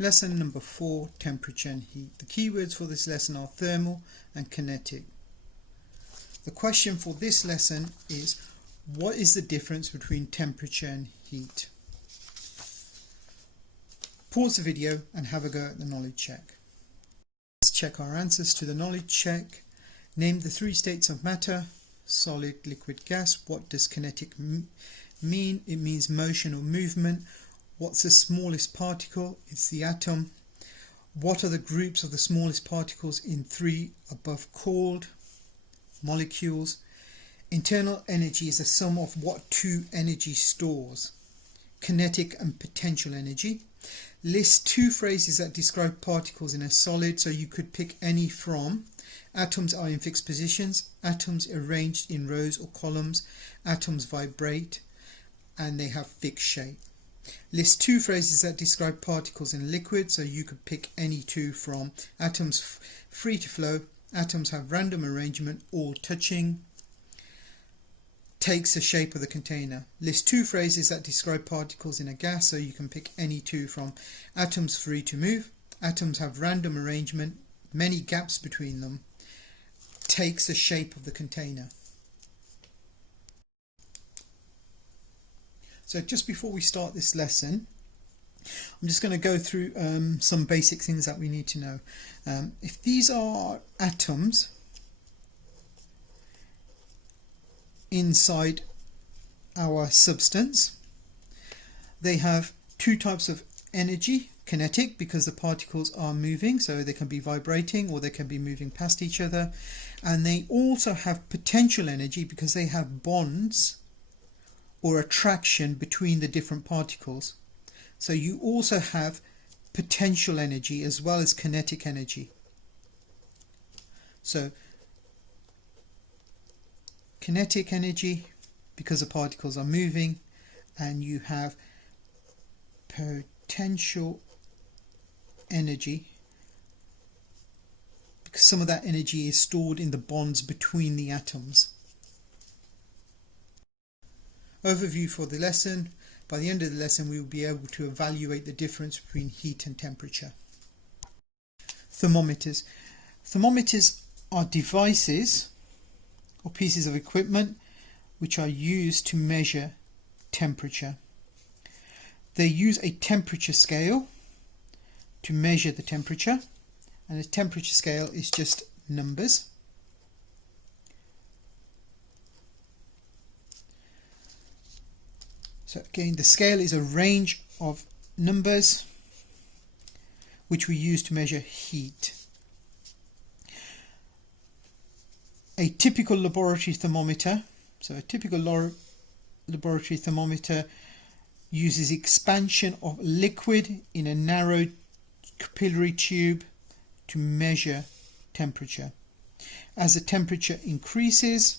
Lesson number 4, temperature and heat. The keywords for this lesson are thermal and kinetic. The question for this lesson is, what is the difference between temperature and heat? Pause the video and have a go at the knowledge check. Let's check our answers to the knowledge check. Name the three states of matter: solid, liquid, gas. What does kinetic mean? It means motion or movement. What's the smallest particle? It's the atom. What are the groups of the smallest particles in three above called? Molecules. Internal energy is the sum of what two energy stores? Kinetic and potential energy. List two phrases that describe particles in a solid, so you could pick any from. Atoms are in fixed positions. Atoms arranged in rows or columns. Atoms vibrate and they have fixed shape. List two phrases that describe particles in liquid, so you could pick any two from. Atoms free to flow. Atoms have random arrangement, all touching. Takes the shape of the container. List two phrases that describe particles in a gas, so you can pick any two from. Atoms free to move. Atoms have random arrangement, many gaps between them. Takes the shape of the container. So just before we start this lesson, I'm just going to go through some basic things that we need to know. If these are atoms inside our substance, they have two types of energy: kinetic, because the particles are moving, so they can be vibrating or they can be moving past each other. And they also have potential energy, because they have bonds or attraction between the different particles. So you also have potential energy as well as kinetic energy. So kinetic energy, because the particles are moving, and you have potential energy because some of that energy is stored in the bonds between the atoms. Overview for the lesson. By the end of the lesson, we will be able to evaluate the difference between heat and temperature. Thermometers. Thermometers are devices or pieces of equipment which are used to measure temperature. They use a temperature scale to measure the temperature, and a temperature scale is just numbers. So again, the scale is a range of numbers which we use to measure heat. A typical laboratory thermometer. So a typical laboratory thermometer uses expansion of liquid in a narrow capillary tube to measure temperature. As the temperature increases,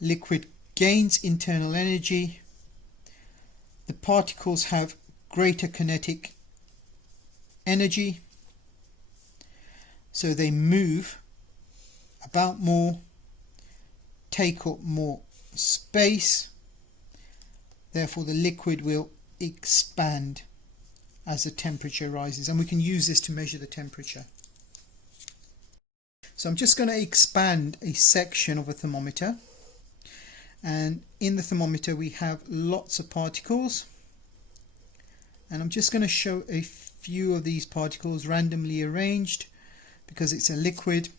liquid gains internal energy. The particles have greater kinetic energy, so they move about more, take up more space. Therefore, the liquid will expand as the temperature rises, and we can use this to measure the temperature. So I'm just going to expand a section of a thermometer. And in the thermometer we have lots of particles, and I'm just going to show a few of these particles randomly arranged because it's a liquid.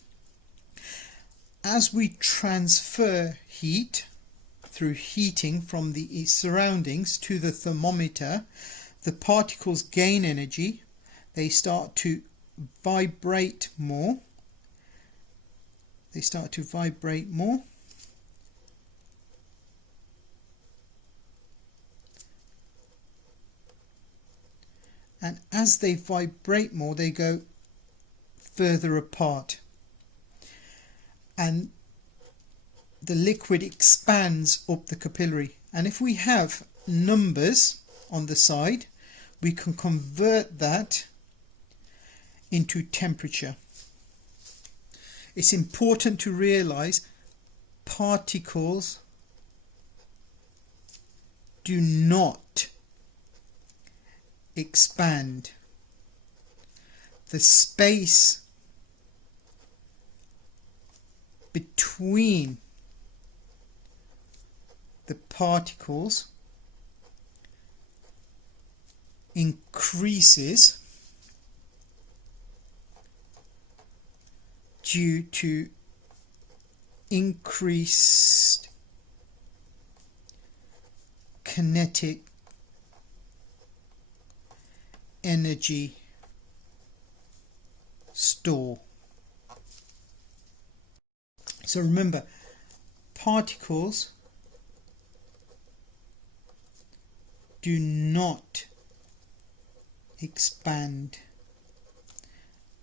As we transfer heat through heating from the surroundings to the thermometer, the particles gain energy. They start to vibrate more. And as they vibrate more, they go further apart. And the liquid expands up the capillary. And if we have numbers on the side, we can convert that into temperature. It's important to realize particles do not expand. the space between the particles increases due to increased kinetic energy store. So remember, particles do not expand.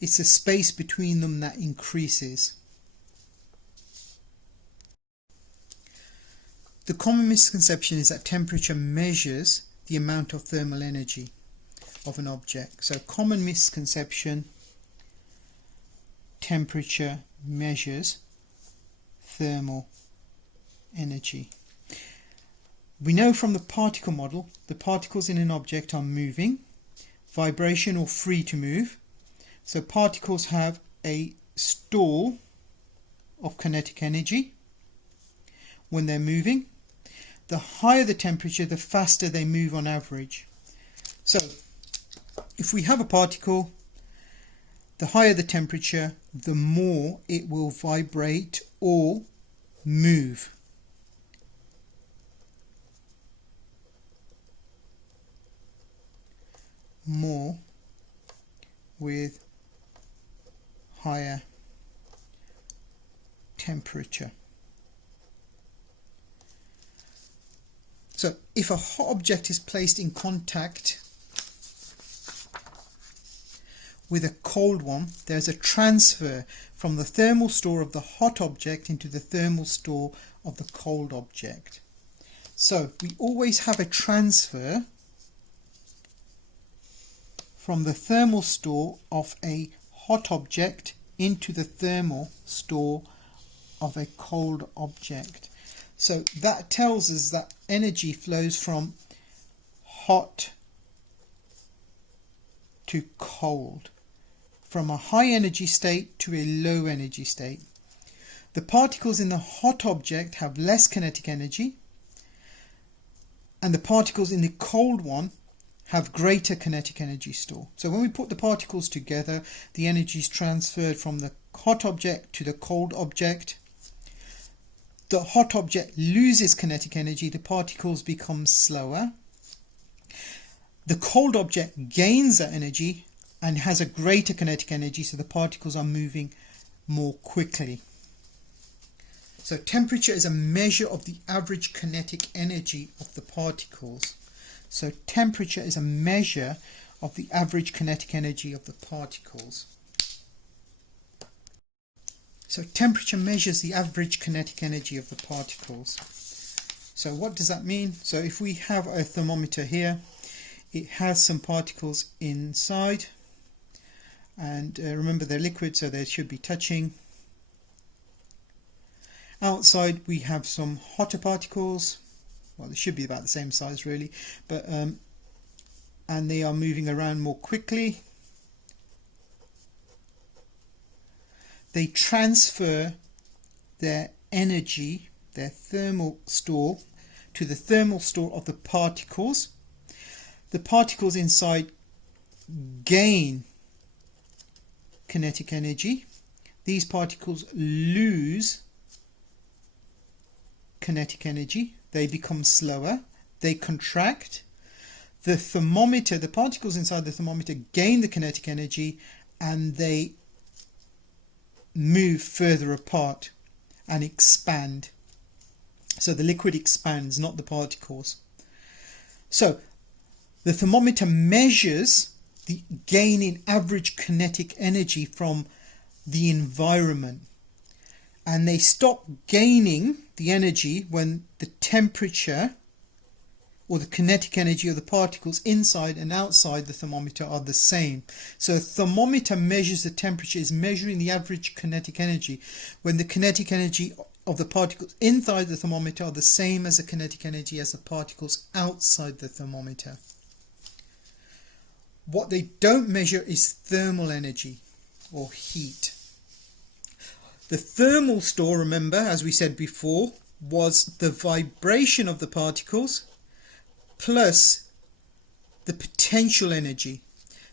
It's the space between them that increases. The common misconception is that temperature measures the amount of thermal energy of an object. So common misconception: temperature measures thermal energy. We know from the particle model the particles in an object are moving, vibration or free to move. So particles have a store of kinetic energy when they're moving. The higher the temperature, the faster they move on average. So if we have a particle, the higher the temperature, the more it will vibrate or move. More with higher temperature. So if a hot object is placed in contact with a cold one, there's a transfer from the thermal store of the hot object into the thermal store of the cold object. So we always have a transfer from the thermal store of a hot object into the thermal store of a cold object. So that tells us that energy flows from hot to cold, from a high energy state to a low energy state. The particles in the hot object have less kinetic energy, and the particles in the cold one have greater kinetic energy store. So when we put the particles together, the energy is transferred from the hot object to the cold object. The hot object loses kinetic energy, the particles become slower. The cold object gains that energy and has a greater kinetic energy, so the particles are moving more quickly. So temperature is a measure of the average kinetic energy of the particles. So temperature is a measure of the average kinetic energy of the particles. So temperature measures the average kinetic energy of the particles. So what does that mean? So if we have a thermometer here, it has some particles inside, and remember they're liquid, so they should be touching. Outside we have some hotter particles. Well, they should be about the same size really, but and they are moving around more quickly. They transfer their energy, their thermal store, to the thermal store of the particles. The particles inside gain kinetic energy. These particles lose kinetic energy. They become slower, they contract. The thermometer, the particles inside the thermometer gain the kinetic energy and they move further apart and expand. So the liquid expands, not the particles. So the thermometer measures the gain in average kinetic energy from the environment. And they stop gaining the energy when the temperature or the kinetic energy of the particles inside and outside the thermometer are the same. So a thermometer measures the temperature, is measuring the average kinetic energy when the kinetic energy of the particles inside the thermometer are the same as the kinetic energy as the particles outside the thermometer. What they don't measure is thermal energy or heat. The thermal store, remember, as we said before, was the vibration of the particles plus the potential energy.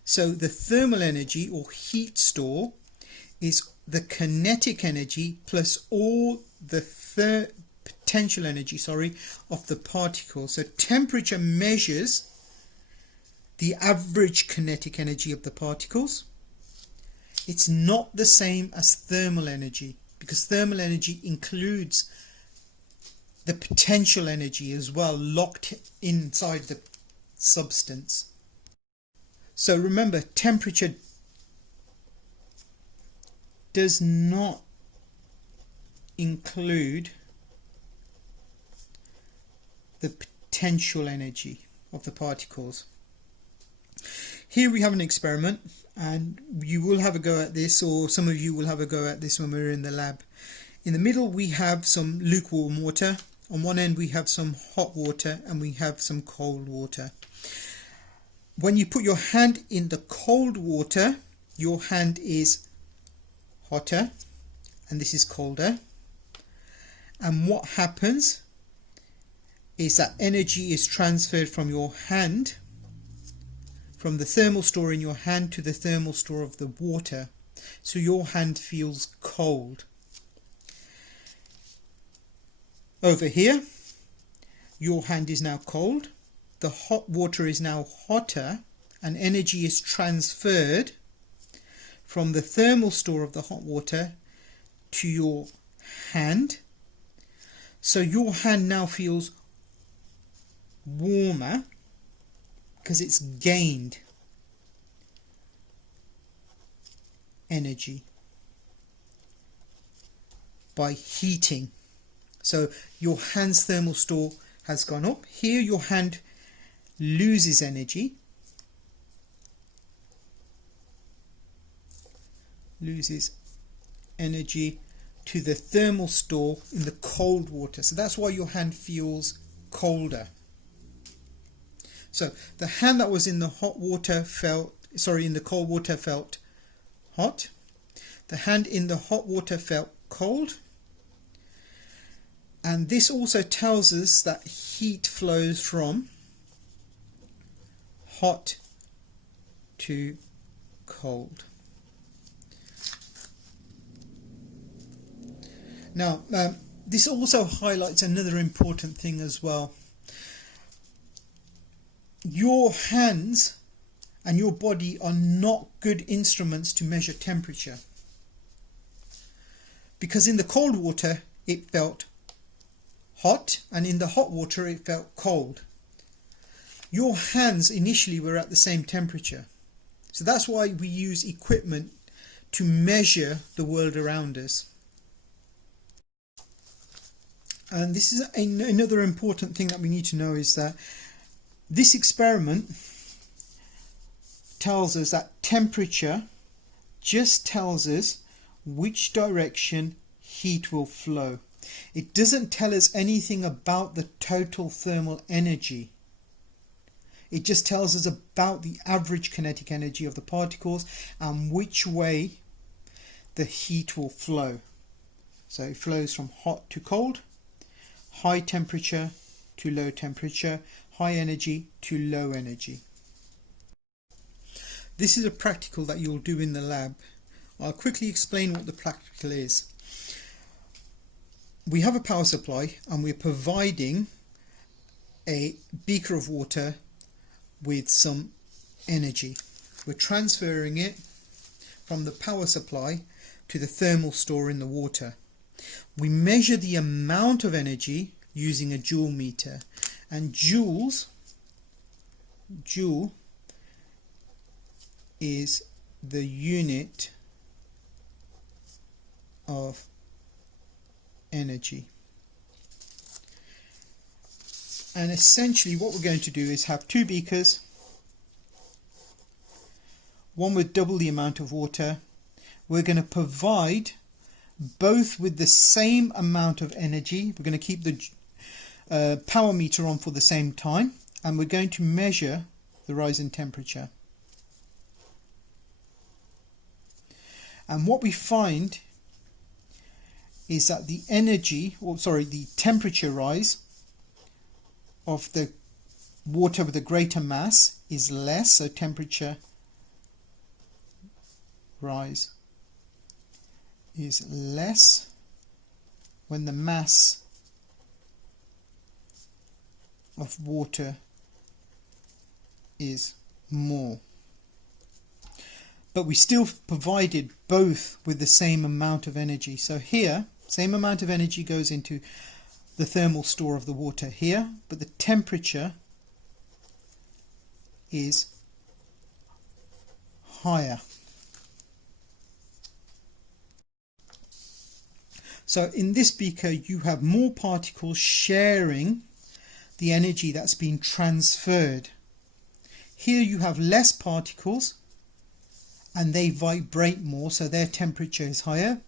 So the thermal energy or heat store is the kinetic energy plus all the potential energy, of the particles. So temperature measures the average kinetic energy of the particles. It's not the same as thermal energy, because thermal energy includes the potential energy as well, locked inside the substance. So remember, temperature does not include the potential energy of the particles. Here we have an experiment, and you will have a go at this, or some of you will have a go at this when we're in the lab. In the middle we have some lukewarm water. On one end we have some hot water, and we have some cold water. When you put your hand in the cold water, your hand is hotter and this is colder. And what happens is that energy is transferred from your hand, from the thermal store in your hand to the thermal store of the water. So your hand feels cold. Over here, your hand is now cold. The hot water is now hotter, and energy is transferred from the thermal store of the hot water to your hand. So your hand now feels warmer because it's gained energy by heating. So your hand's thermal store has gone up. Here your hand loses energy. Loses energy to the thermal store in the cold water. So that's why your hand feels colder. So the hand that was in the hot water in the cold water felt hot. The hand in the hot water felt cold. And this also tells us that heat flows from hot to cold. Now, this also highlights another important thing as well. Your hands and your body are not good instruments to measure temperature, because in the cold water it felt hot, and in the hot water it felt cold. Your hands initially were at the same temperature. So that's why we use equipment to measure the world around us. And this is another important thing that we need to know, is that this experiment tells us that temperature just tells us which direction heat will flow. It doesn't tell us anything about the total thermal energy. It just tells us about the average kinetic energy of the particles and which way the heat will flow. So it flows from hot to cold, high temperature to low temperature, high energy to low energy. This is a practical that you'll do in the lab. I'll quickly explain what the practical is. We have a power supply and we're providing a beaker of water with some energy. We're transferring it from the power supply to the thermal store in the water. We measure the amount of energy using a joule meter, and joule is the unit of energy. And essentially what we're going to do is have two beakers, one with double the amount of water. We're going to provide both with the same amount of energy. We're going to keep the power meter on for the same time, and we're going to measure the rise in temperature. And what we find is that the the temperature rise of the water with a greater mass is less, so temperature rise is less when the mass of water is more. But we still provided both with the same amount of energy. So here, same amount of energy goes into the thermal store of the water here, but the temperature is higher. So in this beaker you have more particles sharing the energy that's been transferred. Here you have less particles and they vibrate more, so their temperature is higher.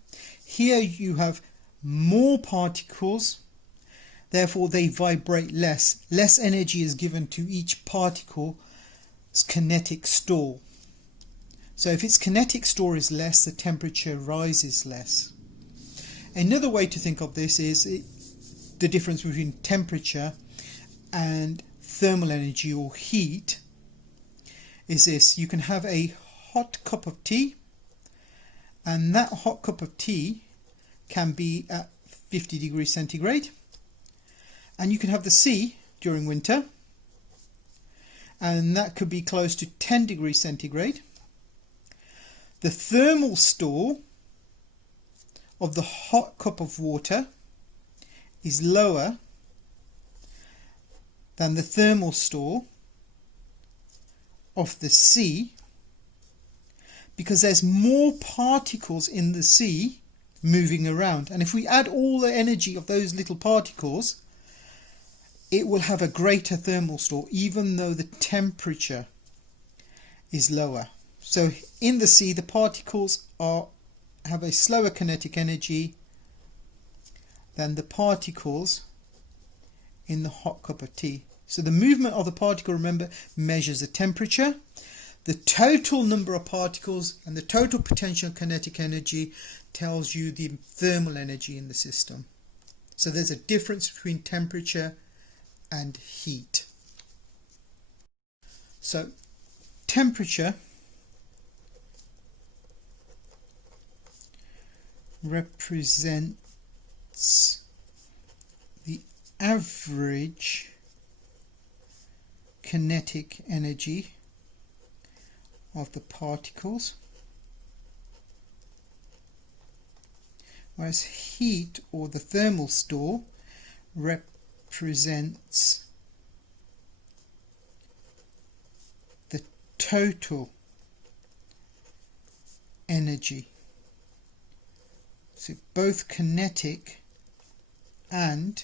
Here you have more particles, therefore they vibrate less. Less energy is given to each particle's kinetic store. So if its kinetic store is less, the temperature rises less. Another way to think of this is the difference between temperature and thermal energy or heat is this. You can have a hot cup of tea, and that hot cup of tea can be at 50 degrees centigrade, and you can have the sea during winter, and that could be close to 10 degrees centigrade. The thermal store of the hot cup of water is lower than the thermal store of the sea, because there's more particles in the sea moving around, and if we add all the energy of those little particles, it will have a greater thermal store even though the temperature is lower. So in the sea the particles have a slower kinetic energy than the particles in the hot cup of tea. So the movement of the particle, remember, measures the temperature, the total number of particles, and the total potential kinetic energy tells you the thermal energy in the system. So there's a difference between temperature and heat. So temperature represents the average kinetic energy of the particles, whereas heat, or the thermal store, represents the total energy. So both kinetic and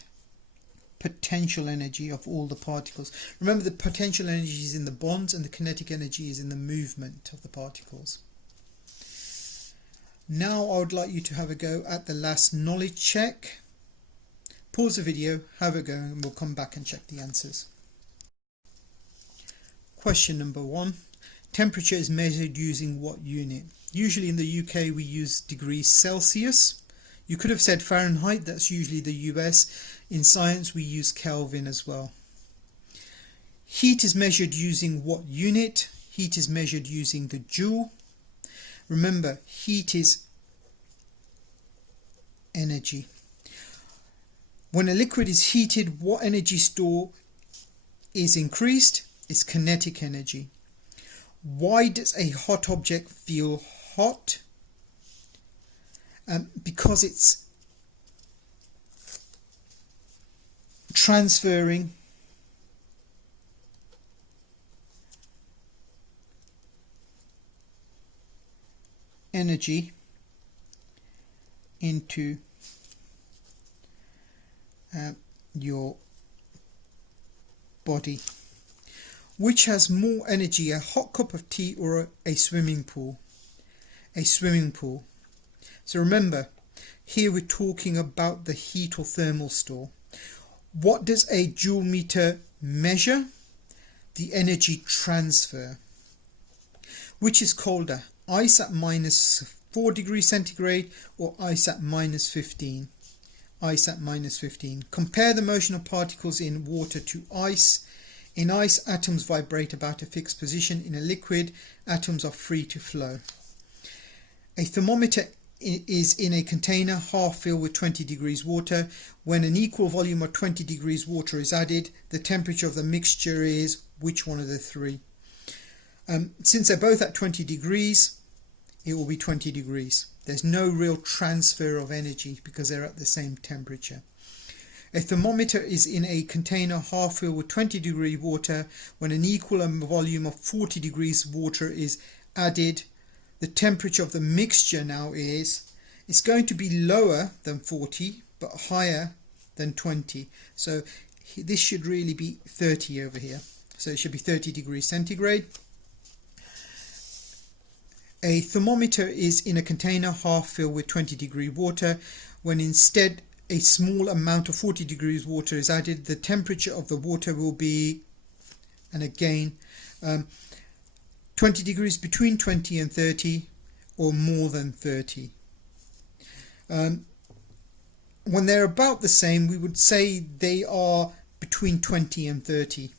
potential energy of all the particles. Remember, the potential energy is in the bonds and the kinetic energy is in the movement of the particles. Now I would like you to have a go at the last knowledge check. Pause the video, have a go, and we'll come back and check the answers. Question number 1. Temperature is measured using what unit? Usually in the UK we use degrees Celsius. You could have said Fahrenheit, that's usually the US. In science we use Kelvin as well. Heat is measured using what unit? Heat is measured using the joule. Remember, heat is energy. When a liquid is heated, what energy store is increased? It's kinetic energy. Why does a hot object feel hot? Because it's transferring energy into your body. Which has more energy, a hot cup of tea or a swimming pool? A swimming pool. So remember, here we're talking about the heat or thermal store. What does a joule meter measure? The energy transfer. Which is colder, ice at -40 4 degrees centigrade or ice at minus 15. Ice at minus 15. Compare the motion of particles in water to ice. In ice, atoms vibrate about a fixed position. In a liquid, atoms are free to flow. A thermometer is in a container half filled with 20 degrees water. When an equal volume of 20 degrees water is added, the temperature of the mixture is which one of the three? Since they're both at 20 degrees, it will be 20 degrees. There's no real transfer of energy because they're at the same temperature. A thermometer is in a container half filled with 20 degree water. When an equal volume of 40 degrees water is added, the temperature of the mixture now is, it's going to be lower than 40 but higher than 20. So this should really be 30 over here. So it should be 30 degrees centigrade. A thermometer is in a container half filled with 20 degree water. When instead a small amount of 40 degrees water is added, the temperature of the water will be, and again, 20 degrees, between 20 and 30, or more than 30. When they're about the same, we would say they are between 20 and 30.